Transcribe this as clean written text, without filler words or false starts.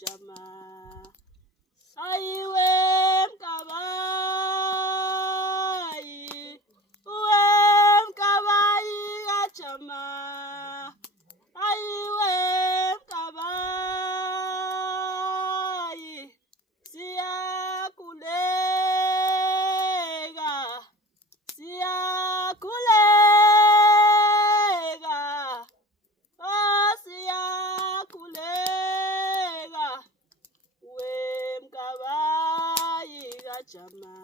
gajama. Aiwe mkabai, uwe mkabai gajama. Aiwe mkabai, siya kulega, siya kulega, oh siya kulega, uwe mkabai gajama.